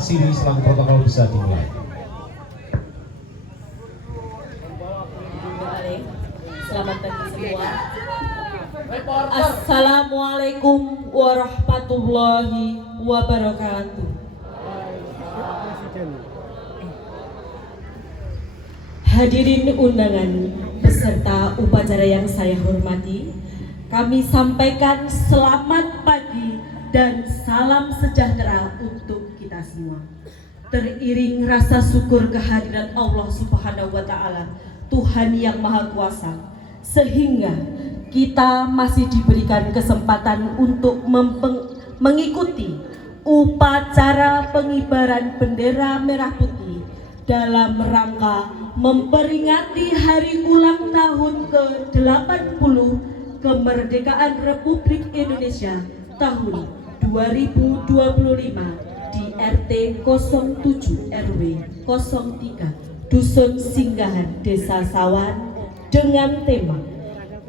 Siri selaku protokol bisa dimulai. Selamat pagi semua. Assalamualaikum warahmatullahi wabarakatuh. Hadirin undangan peserta upacara yang saya hormati, kami sampaikan selamat pagi dan salam sejahtera untuk kita semua. Teriring rasa syukur kehadirat Allah Subhanahu wa Ta'ala, Tuhan yang Maha Kuasa, sehingga kita masih diberikan kesempatan untuk mengikuti upacara pengibaran bendera merah putih dalam rangka memperingati hari ulang tahun ke-80 kemerdekaan Republik Indonesia tahun 2025 di RT 07 RW 03 Dusun Singgahan Desa Sawan dengan tema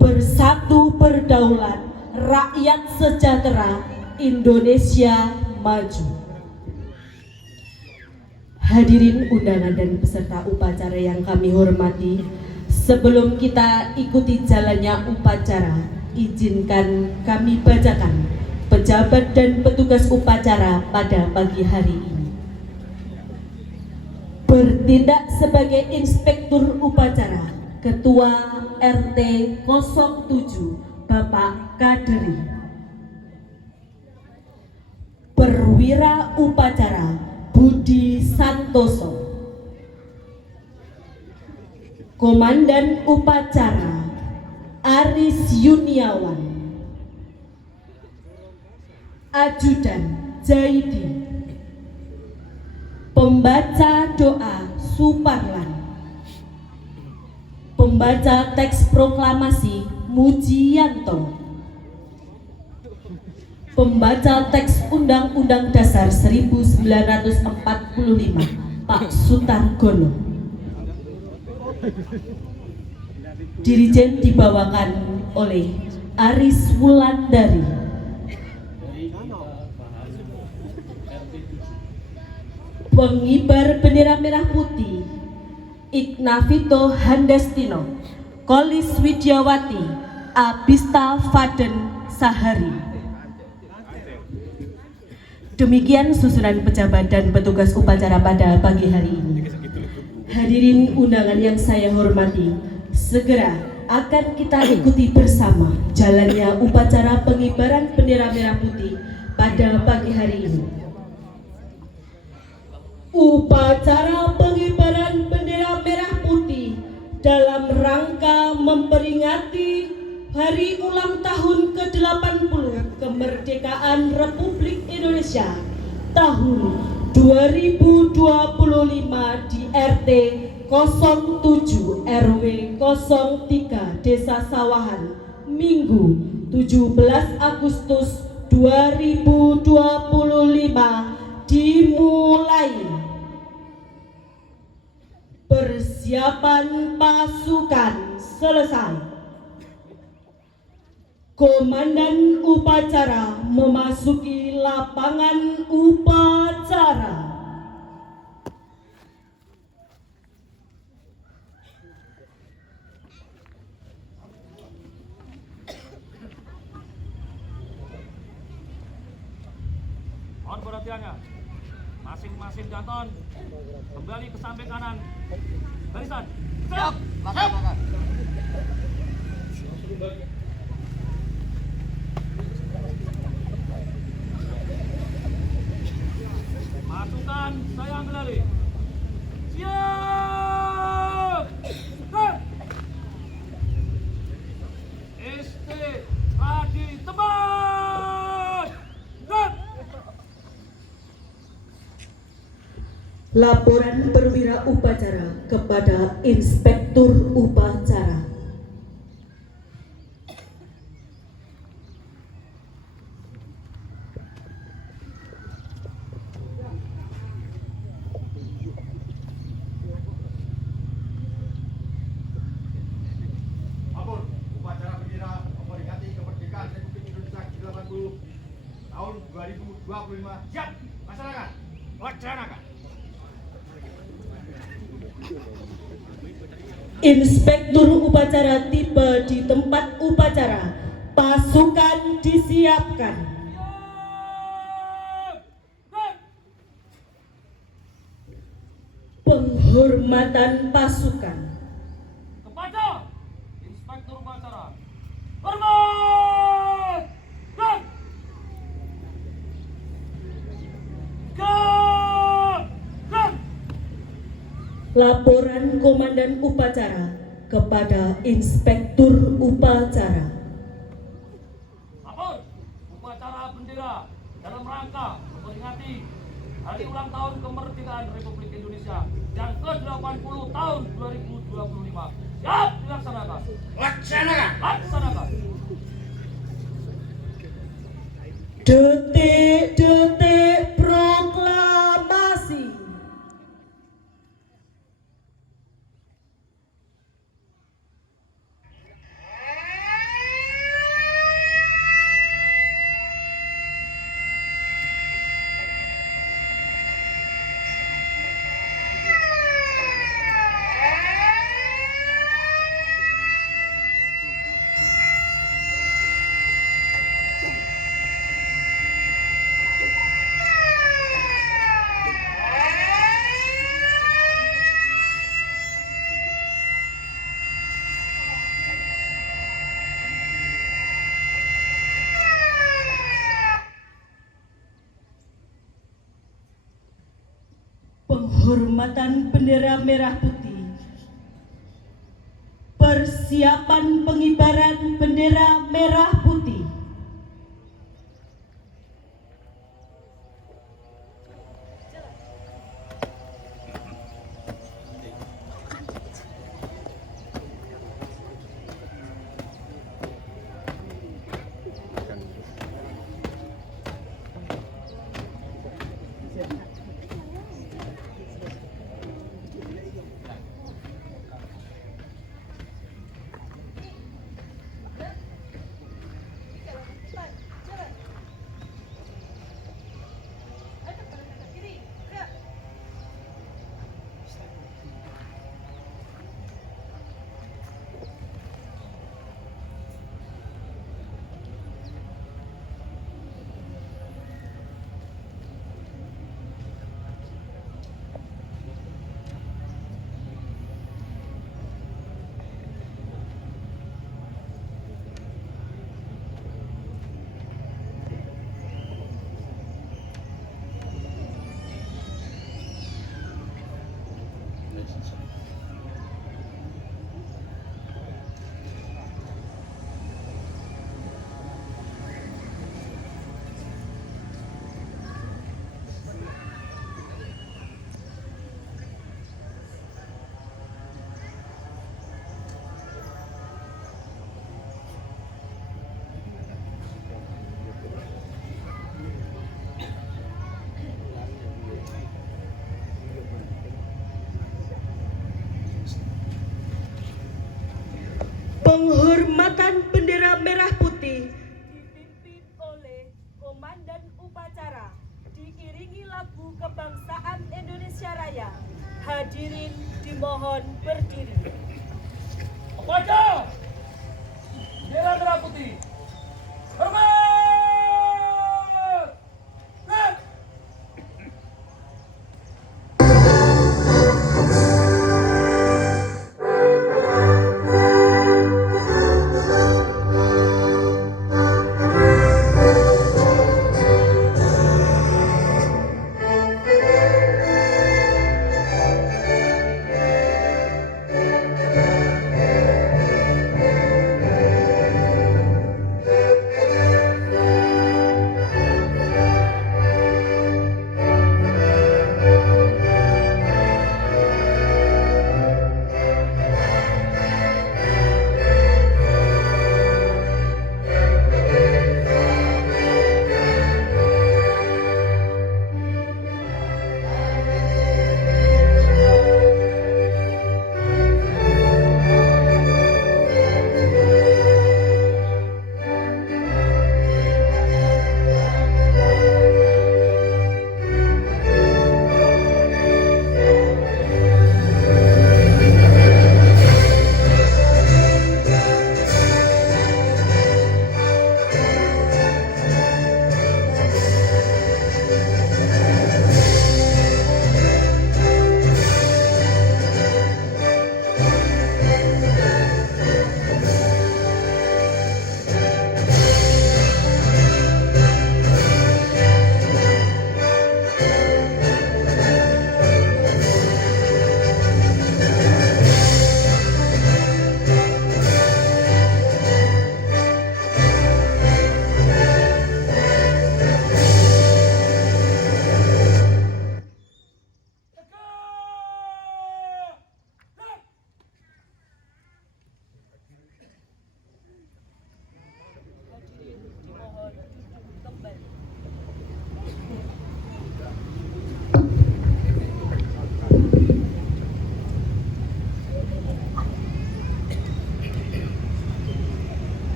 Bersatu Berdaulat, Rakyat Sejahtera, Indonesia Maju. Hadirin undangan dan peserta upacara yang kami hormati, sebelum kita ikuti jalannya upacara, izinkan kami bacakan pejabat dan petugas upacara pada pagi hari ini. Bertindak sebagai inspektur upacara, Ketua RT 07 Bapak Kaderi. Perwira upacara Budi Santoso. Komandan upacara Aris Yuniawan. Ajudan Jaidi. Pembaca doa Suparlan. Pembaca teks proklamasi Mujianto. Pembaca teks Undang-Undang Dasar 1945 Pak Sutargono. Dirijen dibawakan oleh Aris Wulandari. Pengibar bendera merah putih Ignavito Handestino, Kolis Widyawati, Abista Faden Sahari. Demikian susunan pejabat dan petugas upacara pada pagi hari ini. Hadirin undangan yang saya hormati, segera akan kita ikuti bersama jalannya upacara pengibaran bendera merah putih pada pagi hari ini. Upacara pengibaran bendera merah putih dalam rangka memperingati Hari Ulang Tahun ke-80 Kemerdekaan Republik Indonesia tahun 2025 di RT 07 RW 03 Desa Sawahan, Minggu 17 Agustus 2025 dimulai. Persiapan pasukan selesai. Komandan upacara memasuki lapangan upacara. Mohon perhatiannya. Masing-masing janton kembali ke samping kanan. Barisan. Siap. Siap. Pasukan sayang kendali. Siap. ST Adi Tebas. Laporan perwira upacara kepada inspektur upacara. Lapor upacara bendera memperingati kemerdekaan Republik Indonesia ke-80 tahun 2025. Siap, masyarakat. Laksanakan. Inspektur upacara tiba di tempat upacara. Pasukan disiapkan. Penghormatan pasukan. Kepada Inspektur Upacara. Hormat! Dan dan Laporan Komandan Upacara kepada Inspektur Upacara. lapor upacara bendera dalam rangka memperingati Hari Ulang Tahun Kemerdekaan Republik Indonesia yang ke-80 tahun 2025. Siap dilaksanakan. Laksanakan. Laksanakan. Detik-detik proklamasi. Penghormatan bendera merah putih. Persiapan pengibaran bendera merah putih. Penghormatan bendera merah putih dipimpin oleh Komandan Upacara, diiringi lagu kebangsaan Indonesia Raya. Hadirin dimohon berdiri. Upacara bendera merah putih. Hormat! Dan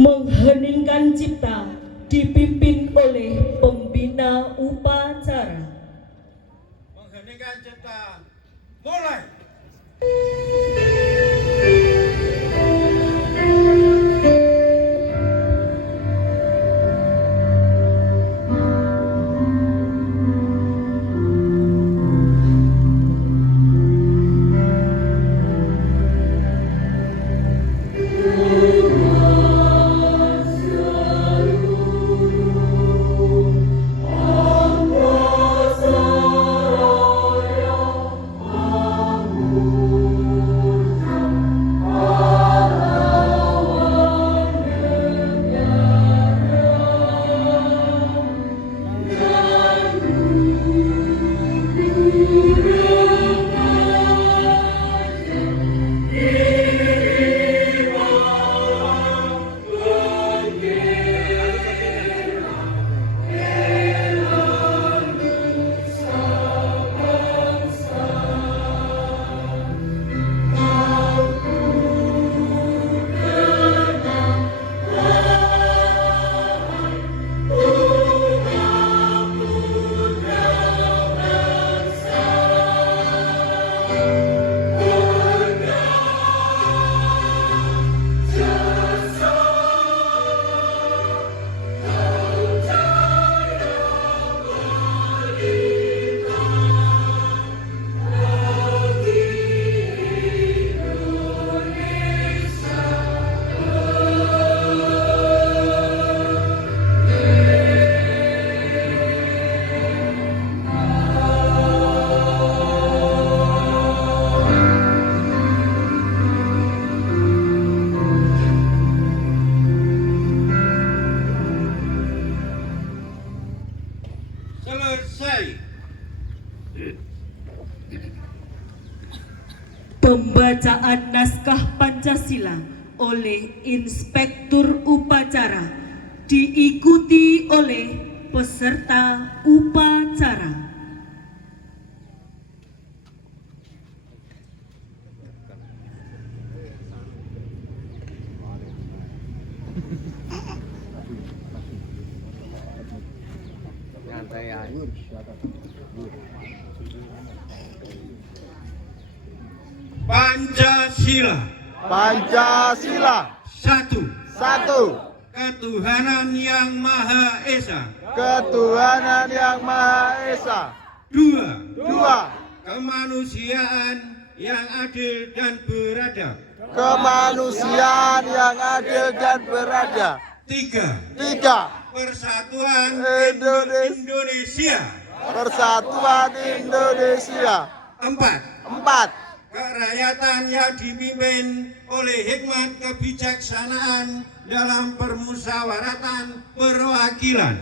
mengheningkan cipta dipimpin oleh pembina upacara. Mengheningkan cipta, mulai. Selesai. Pembacaan naskah Pancasila oleh Inspektur Upacara diikuti oleh peserta upacara. Pancasila. Pancasila. Satu. Satu. Ketuhanan Yang Maha Esa. Ketuhanan Yang Maha Esa. Dua. Dua. Kemanusiaan yang adil dan beradab. Kemanusiaan yang adil dan beradab. Tiga. Tiga. Persatuan Indonesia. Persatuan Indonesia. Empat. Empat. Kerakyatan yang dipimpin oleh hikmat kebijaksanaan dalam permusyawaratan perwakilan.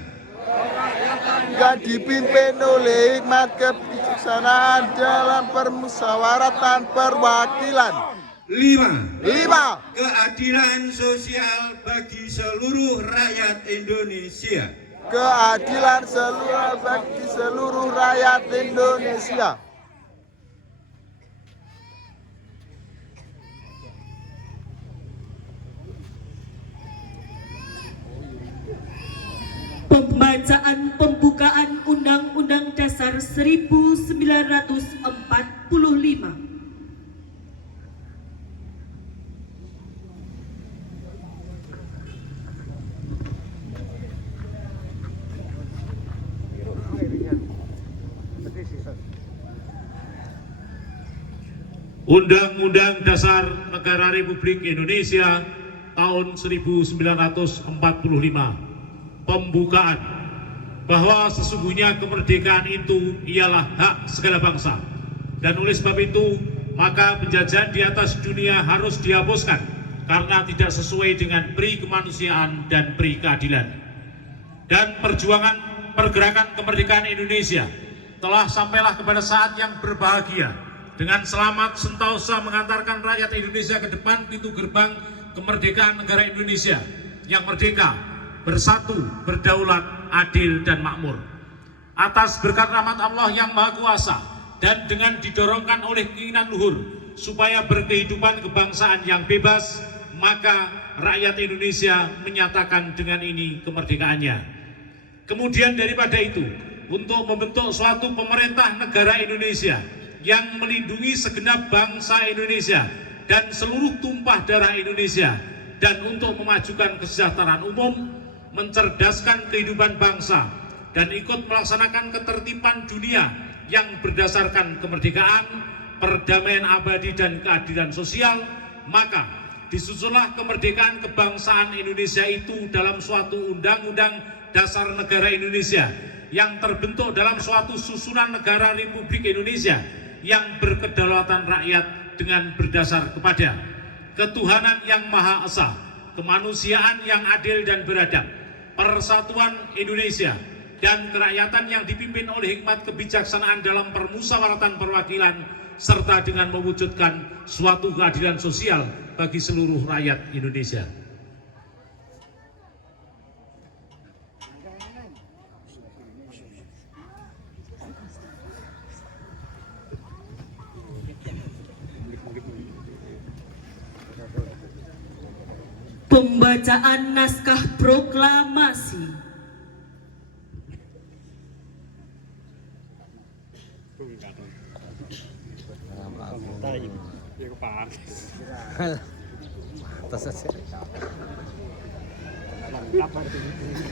Yang dipimpin oleh hikmat kebijaksanaan dalam permusyawaratan perwakilan. Lima. Lima. Keadilan sosial bagi seluruh rakyat Indonesia. Keadilan bagi seluruh rakyat Indonesia. Pembacaan pembukaan Undang-Undang Dasar 1945. Undang-Undang Dasar Negara Republik Indonesia tahun 1945. Pembukaan bahwa sesungguhnya kemerdekaan itu ialah hak segala bangsa, dan oleh sebab itu maka penjajahan di atas dunia harus dihapuskan karena tidak sesuai dengan peri kemanusiaan dan peri keadilan. Dan pergerakan kemerdekaan Indonesia telah sampailah kepada saat yang berbahagia dengan selamat sentosa mengantarkan rakyat Indonesia ke depan pintu gerbang kemerdekaan negara Indonesia yang merdeka, bersatu, berdaulat, adil, dan makmur. Atas berkat rahmat Allah yang Maha Kuasa dan dengan didorongkan oleh keinginan luhur supaya berkehidupan kebangsaan yang bebas, maka rakyat Indonesia menyatakan dengan ini kemerdekaannya. Kemudian daripada itu, untuk membentuk suatu pemerintah negara Indonesia yang melindungi segenap bangsa Indonesia dan seluruh tumpah darah Indonesia, dan untuk memajukan kesejahteraan umum, mencerdaskan kehidupan bangsa, dan ikut melaksanakan ketertiban dunia yang berdasarkan kemerdekaan, perdamaian abadi dan keadilan sosial, maka disusunlah kemerdekaan kebangsaan Indonesia itu dalam suatu undang-undang dasar negara Indonesia yang terbentuk dalam suatu susunan negara Republik Indonesia yang berkedaulatan rakyat dengan berdasar kepada ketuhanan yang Maha Esa, kemanusiaan yang adil dan beradab, persatuan Indonesia, dan kerakyatan yang dipimpin oleh hikmat kebijaksanaan dalam permusyawaratan perwakilan, serta dengan mewujudkan suatu keadilan sosial bagi seluruh rakyat Indonesia. Pembacaan naskah proklamasi.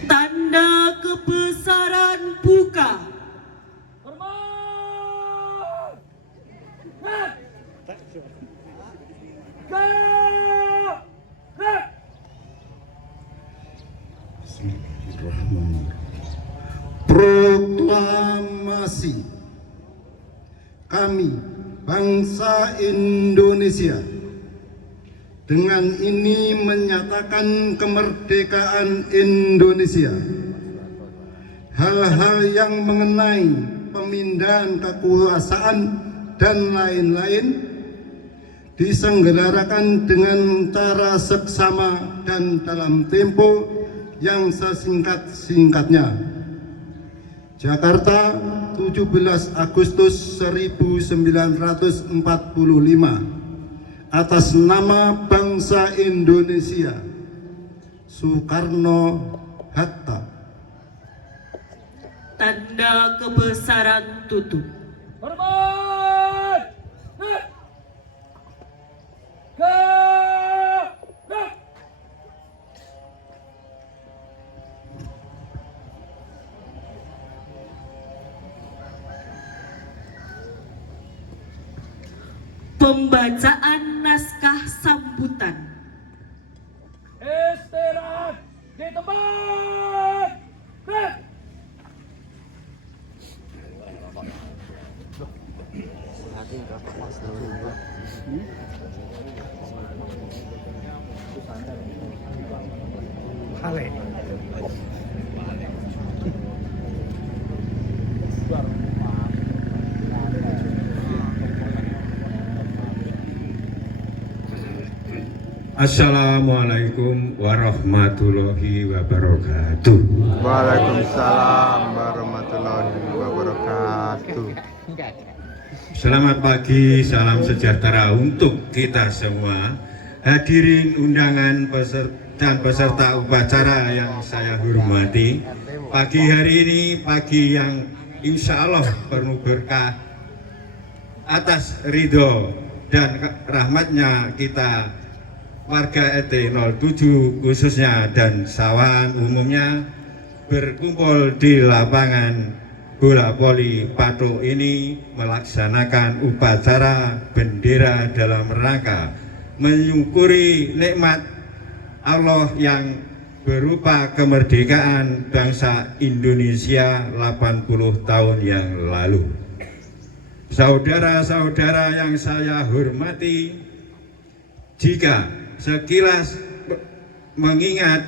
Tanda kebesaran buka. Hormat! Proklamasi. Kami, bangsa Indonesia, dengan ini menyatakan kemerdekaan Indonesia. Hal-hal yang mengenai pemindahan kekuasaan dan lain-lain diselenggarakan dengan cara seksama dan dalam tempo yang sesingkat-singkatnya. Jakarta, 17 Agustus 1945. Atas nama bangsa Indonesia, Soekarno-Hatta. Tanda kebesaran tutup. Hormat! Pembacaan naskah sambutan. Istirahat di tempat. Assalamualaikum warahmatullahi wabarakatuh. Waalaikumsalam warahmatullahi wabarakatuh. Selamat pagi, salam sejahtera untuk kita semua. Hadirin undangan dan peserta upacara yang saya hormati. Pagi hari ini pagi yang insya Allah penuh berkah. Atas ridho dan rahmatnya kita warga RT 07 khususnya dan sawan umumnya berkumpul di lapangan bola voli Patok ini melaksanakan upacara bendera dalam rangka menyukuri nikmat Allah yang berupa kemerdekaan bangsa Indonesia 80 tahun yang lalu. Saudara-saudara yang saya hormati, jika sekilas mengingat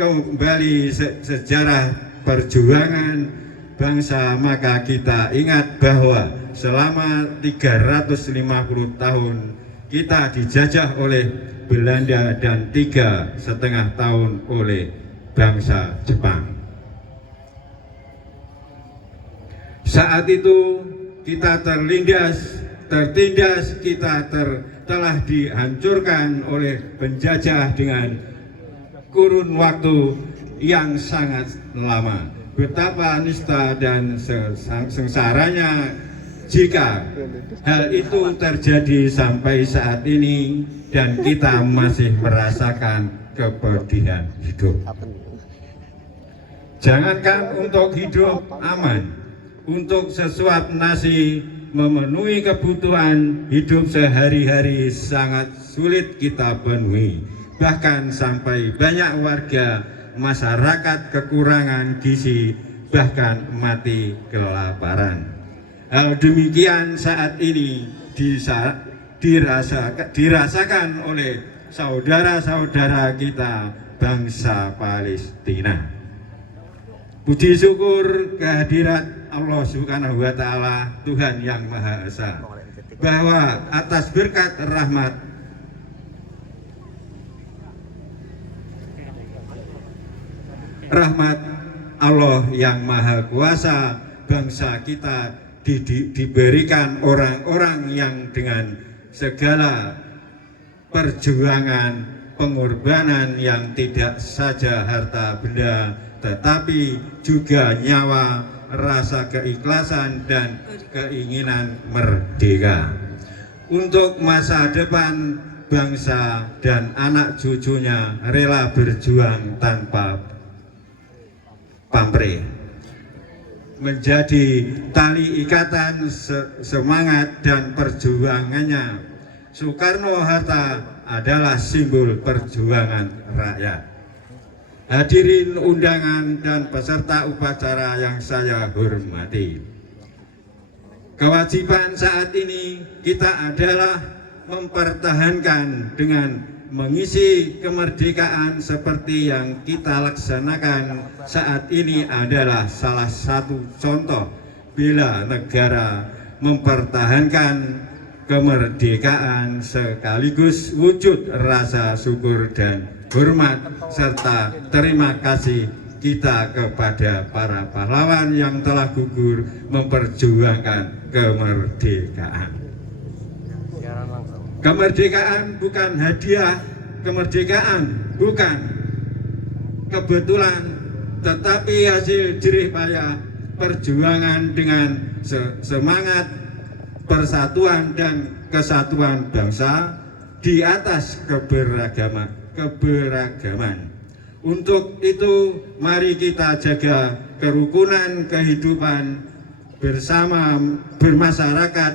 kembali sejarah perjuangan bangsa, maka kita ingat bahwa selama 350 tahun kita dijajah oleh Belanda dan 3,5 tahun oleh bangsa Jepang. Saat itu kita terlindas tertindas, kita telah dihancurkan oleh penjajah dengan kurun waktu yang sangat lama. Betapa nista dan sengsaranya jika hal itu terjadi sampai saat ini dan kita masih merasakan kepedihan hidup. Jangankan untuk hidup aman, untuk sesuap nasi memenuhi kebutuhan hidup sehari-hari sangat sulit kita penuhi. Bahkan sampai banyak warga masyarakat kekurangan gizi, bahkan mati kelaparan. Hal demikian saat ini dirasakan oleh saudara-saudara kita bangsa Palestina. Puji syukur kehadirat Allah Subhanahu wa Ta'ala, Tuhan yang Maha Esa, bahwa atas berkat rahmat Allah yang Maha Kuasa, bangsa kita diberikan orang-orang yang dengan segala perjuangan, pengorbanan yang tidak saja harta benda, tetapi juga nyawa, rasa keikhlasan dan keinginan merdeka untuk masa depan bangsa dan anak cucunya, rela berjuang tanpa pamrih, menjadi tali ikatan semangat dan perjuangannya. Soekarno-Hatta adalah simbol perjuangan rakyat. Hadirin undangan dan peserta upacara yang saya hormati, kewajiban saat ini kita adalah mempertahankan dengan mengisi kemerdekaan seperti yang kita laksanakan saat ini adalah salah satu contoh bila negara mempertahankan kemerdekaan sekaligus wujud rasa syukur dan hormat serta terima kasih kita kepada para pahlawan yang telah gugur memperjuangkan kemerdekaan. Kemerdekaan bukan hadiah, kemerdekaan bukan kebetulan, tetapi hasil jerih payah perjuangan dengan semangat persatuan dan kesatuan bangsa di atas keberagaman. Untuk itu mari kita jaga kerukunan kehidupan bersama bermasyarakat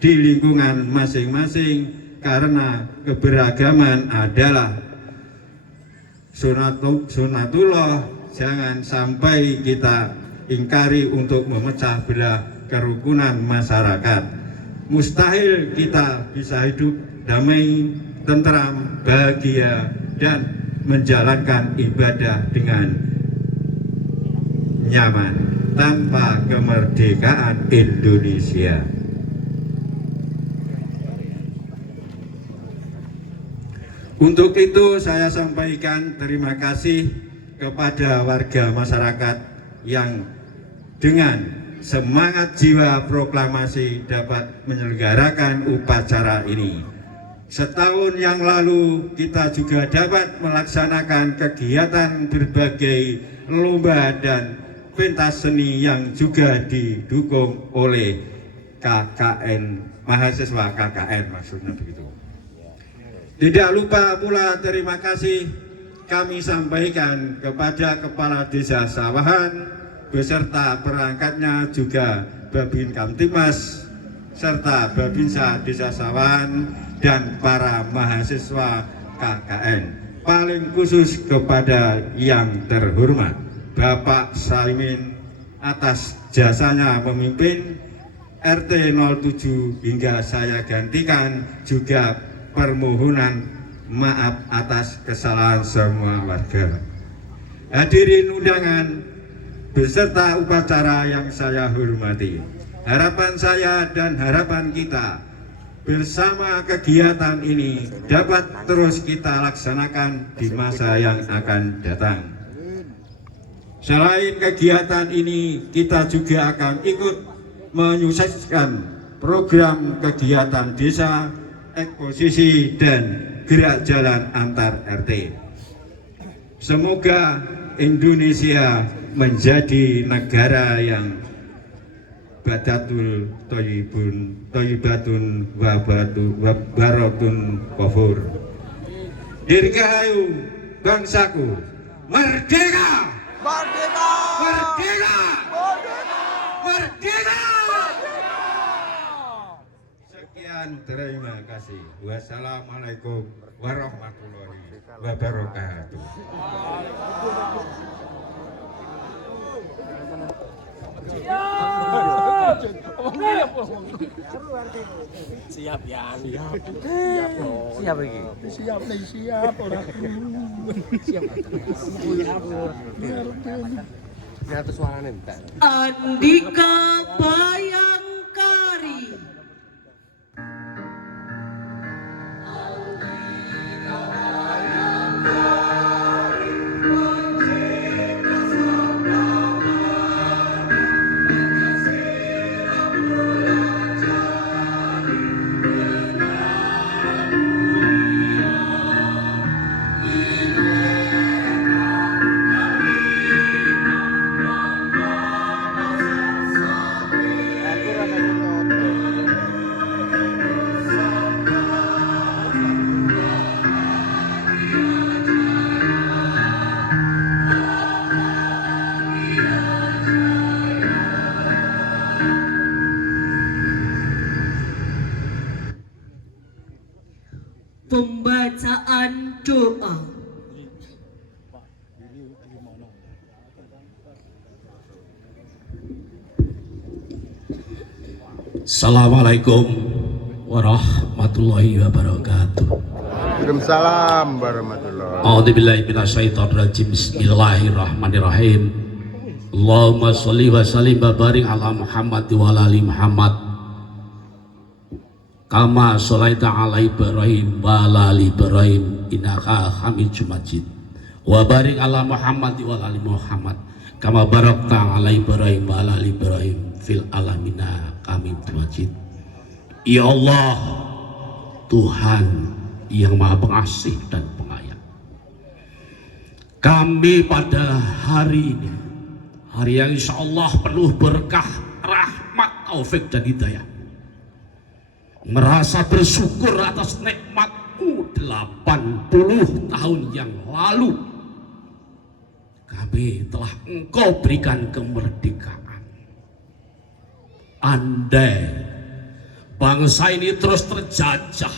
di lingkungan masing-masing, karena keberagaman adalah sunatullah. Jangan sampai kita ingkari untuk memecah belah kerukunan masyarakat. Mustahil kita bisa hidup damai, tentram, bahagia, dan menjalankan ibadah dengan nyaman tanpa kemerdekaan Indonesia. Untuk itu saya sampaikan terima kasih kepada warga masyarakat yang dengan semangat jiwa proklamasi dapat menyelenggarakan upacara ini. Setahun yang lalu kita juga dapat melaksanakan kegiatan berbagai lomba dan pentas seni yang juga didukung oleh KKN, mahasiswa KKN maksudnya begitu. Tidak lupa pula terima kasih kami sampaikan kepada Kepala Desa Sawahan beserta perangkatnya, juga Babin Kamtimas serta Babinsa Desa Sawahan dan para mahasiswa KKN. Paling khusus kepada yang terhormat Bapak Saimin atas jasanya memimpin RT 07 hingga saya gantikan, juga permohonan maaf atas kesalahan semua warga. Hadirin undangan beserta upacara yang saya hormati, harapan saya dan harapan kita bersama kegiatan ini dapat terus kita laksanakan di masa yang akan datang. Selain kegiatan ini, kita juga akan ikut menyukseskan program kegiatan desa, eksposisi, dan gerak jalan antar RT. Semoga Indonesia menjadi negara yang badatul toyibatun wabaratun kofur. Dirgahayu bangsaku, merdeka! Merdeka! Merdeka! Merdeka! Sekian, terima kasih. Wassalamualaikum warahmatullahi wabarakatuh. Siap ya. Siap lagi. Siap nih, siap orang. Siap. Lihat suaranya entar. Andika Bayangkari. Pembacaan doa. Assalamualaikum warahmatullahi wabarakatuh. Waalaikumsalam warahmatullahi. A'udzubillahi minasyaitonirrajim. Bismillahirrahmanirrahim. Allahumma sholli wa sallim wa barik ala Muhammad wa ala ali Muhammad. Kama sholaita ala Ibrahim wa ala ali Ibrahim innaka Hamidum Majid. Wa barik ala Muhammad wa ala ali Muhammad. Kama barakta ala Ibrahim wa ala ali Ibrahim fil alamina Hamidum Majid. Ya Allah, Tuhan yang Maha Pengasih dan Penyayang. Kami pada hari ini, hari yang insya Allah penuh berkah, rahmat, taufik dan hidayah, merasa bersyukur atas nikmat-Mu 80 tahun yang lalu. Kami telah Engkau berikan kemerdekaan. Andai bangsa ini terus terjajah,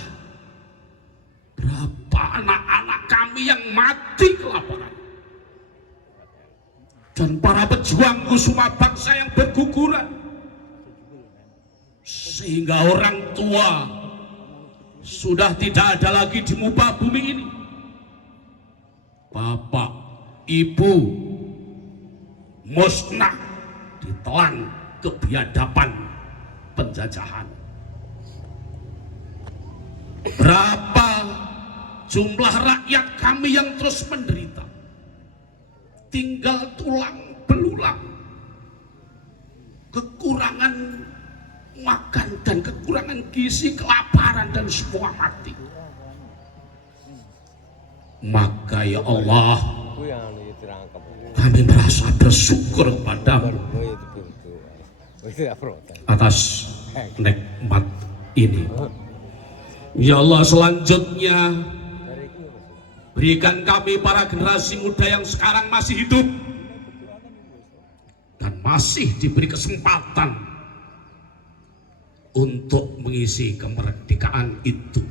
berapa anak-anak kami yang mati kelaparan, dan para pejuang kusuma bangsa yang berguguran, sehingga orang tua sudah tidak ada lagi di muka bumi ini. Bapak, ibu musnah ditelan kebiadaban penjajahan. Berapa jumlah rakyat kami yang terus menderita, tinggal tulang belulang, kekurangan makan dan kekurangan gizi, kelaparan dan semua mati. Maka ya Allah, kami merasa bersyukur kepadamu atas nikmat ini. Ya Allah, selanjutnya berikan kami para generasi muda yang sekarang masih hidup dan masih diberi kesempatan untuk mengisi kemerdekaan itu.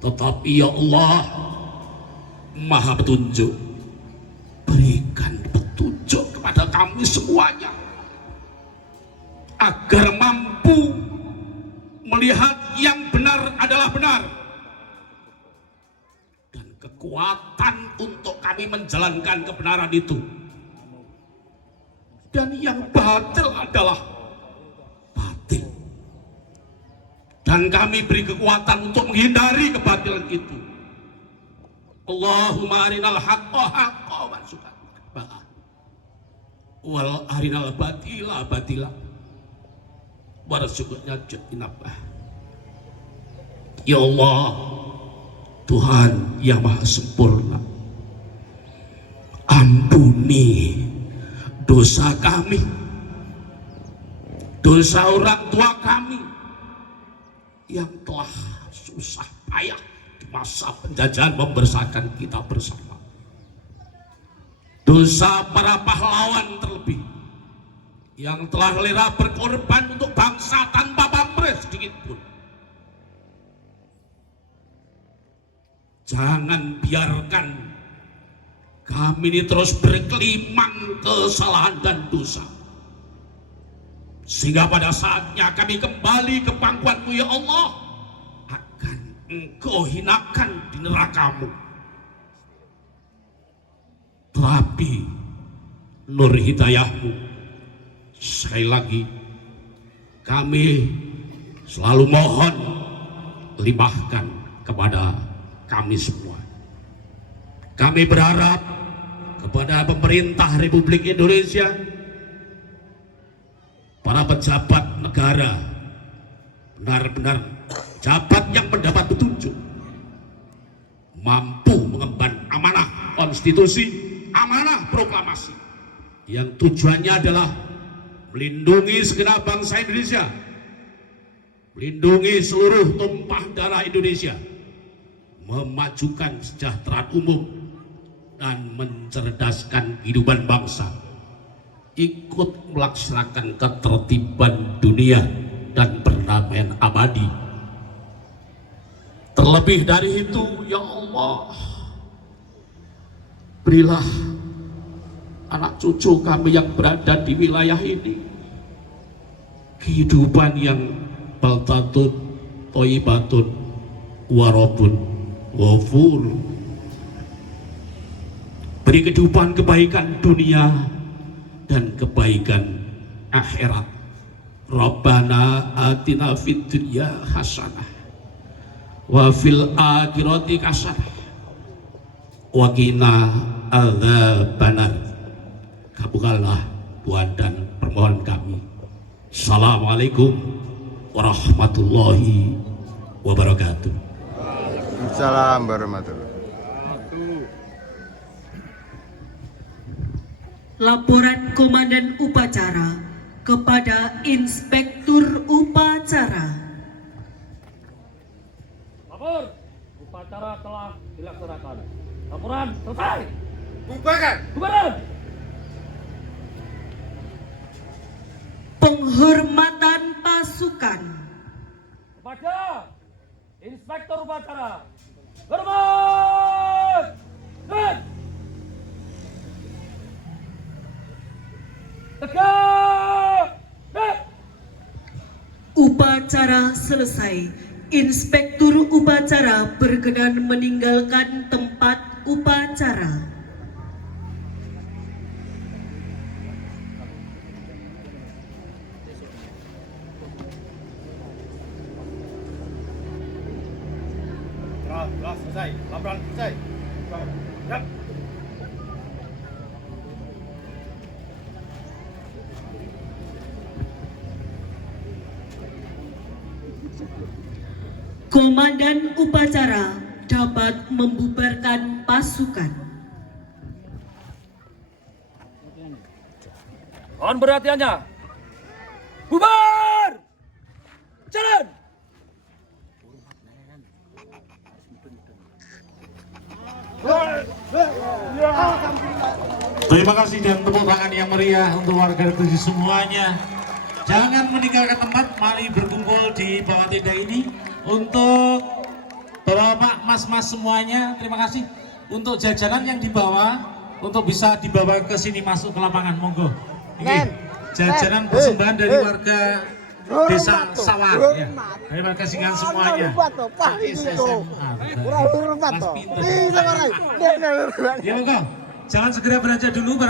Tetapi ya Allah, Maha Petunjuk, berikan petunjuk kepada kami semuanya agar mampu melihat yang benar adalah benar, dan kekuatan untuk kami menjalankan kebenaran itu, dan yang batil adalah batil, dan kami beri kekuatan untuk menghindari kebatilan itu. Allahumma arinal haqqa haqqa warzuqna wal arinal batila batila warzuqna inabah. Ya Allah, Tuhan yang Maha Sempurna, ampuni dosa kami, dosa orang tua kami yang telah susah payah di masa penjajahan membesarkan kita bersama. Dosa para pahlawan terlebih yang telah rela berkorban untuk bangsa tanpa pamrih sedikit pun. Jangan biarkan kami ini terus berkelimang kesalahan dan dosa, sehingga pada saatnya kami kembali ke pangkuanmu ya Allah, akan Engkau hinakan di neraka-Mu. Terapi nur hidayah-Mu, sekali lagi kami selalu mohon limpahkan kepada kami semua. Kami berharap kepada pemerintah Republik Indonesia, para pejabat negara, benar-benar jabat yang mendapat petunjuk, mampu mengemban amanah konstitusi, amanah proklamasi, yang tujuannya adalah melindungi segenap bangsa Indonesia, melindungi seluruh tumpah darah Indonesia, memajukan kesejahteraan umum dan mencerdaskan kehidupan bangsa, ikut melaksanakan ketertiban dunia dan perdamaian abadi. Terlebih dari itu, ya Allah, berilah anak cucu kami yang berada di wilayah ini kehidupan yang baldatun thayyibatun warabun wafur. Beri kehidupan kebaikan dunia dan kebaikan akhirat. Rabbana atina fid dunya hasanah wa fil akhirati hasanah wa qina adzabannar. Kabulkanlah Tuhan dan permohonan kami. Assalamualaikum warahmatullahi wabarakatuh. Salam warahmatullahi. Laporan Komandan Upacara kepada Inspektur Upacara. Lapor, upacara telah dilaksanakan. Laporan selesai. Bubarkan. Bubaran. Penghormatan pasukan. Kepada Inspektur Upacara. Hormat. Tegak. Upacara selesai. Inspektur Upacara berkenan meninggalkan tempat upacara. Selesai. Laporan selesai. Siap. Komandan Upacara dapat membubarkan pasukan. Mohon perhatiannya. Bubar. Jalan. Terima kasih dan tepuk tangan yang meriah untuk warga Retusi semuanya. Jangan meninggalkan tempat, mari berkumpul di bawah tenda ini. Untuk bapak, mas-mas semuanya, terima kasih. Untuk jajanan yang dibawa, untuk bisa dibawa ke sini masuk ke lapangan, monggo. Ini jajanan persembahan dari warga Desa Sawar, ya. Dari warga Singgahan semuanya. Ya monggo, jangan segera beranjak dulu.